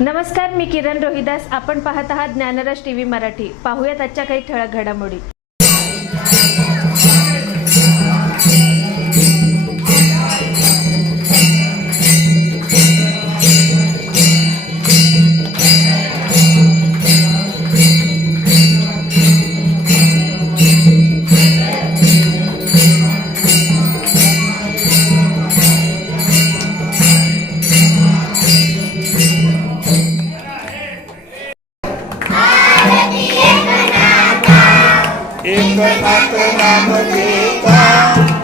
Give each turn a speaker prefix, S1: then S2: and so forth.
S1: नमस्कार मी किरण रोहिदास. आपण पाहत आहात ज्ञानरस टीव्ही मराठी. पाहूयात आजच्या काही ठळक घडामोडी.
S2: एकनाथ नाम घेता